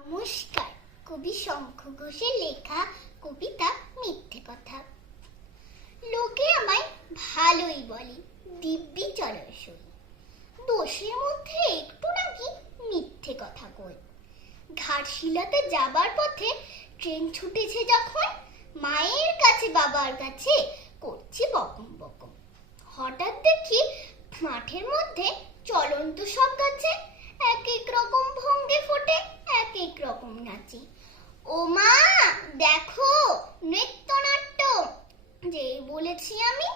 নমস্কার। কবি শঙ্খ ঘোষের লেখা কবিতা মিথ্যে কথা। লোকে আমায় ভালোই বলে, দিব্যি চলসই, দোষের মধ্যে একটু নাকি মিথ্যে কথা কই। ঘাটশিলাতে যাবার পথে ট্রেন ছুটেছে যখন, মায়ের কাছে বাবার কাছে করছি বকম বকম। হঠাৎ দেখি মাঠের মধ্যে চলন্ত সব গাছে এক এক রকম ভঙ্গে ফোটে, এক এক রকম নাচে। ও মা দেখো নৃত্যনাট্য, যেই বলেছি আমি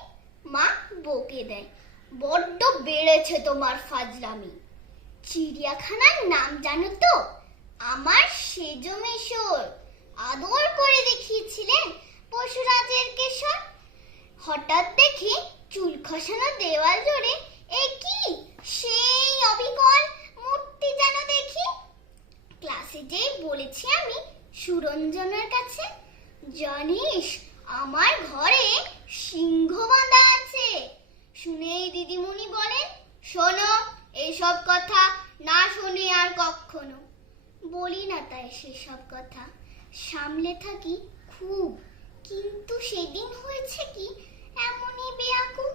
মা বকে দেয়, বড্ড বেড়েছে তোমার ফাজলামি। চিড়িয়াখানার নাম জানো তো? আমার সেজ মেশর আদর করে দেখিয়েছিলেন পশুরাজের কেশর। হঠাৎ দেখি চুল খসানো দেওয়াল জুড়ে এ কি সেই অবিকল মূর্তি যেন দেখি। ক্লাসে যেই বলেছি আমি সুরঞ্জনার কাছে, জানিস আমার ঘরে সিংহ বাঁধা আছে। শুনেই দিদিমণি বলেন, শোনো এইসব কথা না শুনি আর কখনো। বলি না তাই সেসব কথা, সামলে থাকি খুব, কিন্তু সেদিন হয়েছে কি এমনই বেয়াকুব।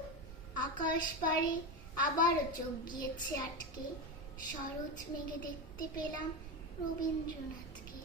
আকাশ পারে আবারও চোখ গিয়েছে আটকে, শরৎ মেঘে দেখতে পেলাম রবীন্দ্রনাথকে।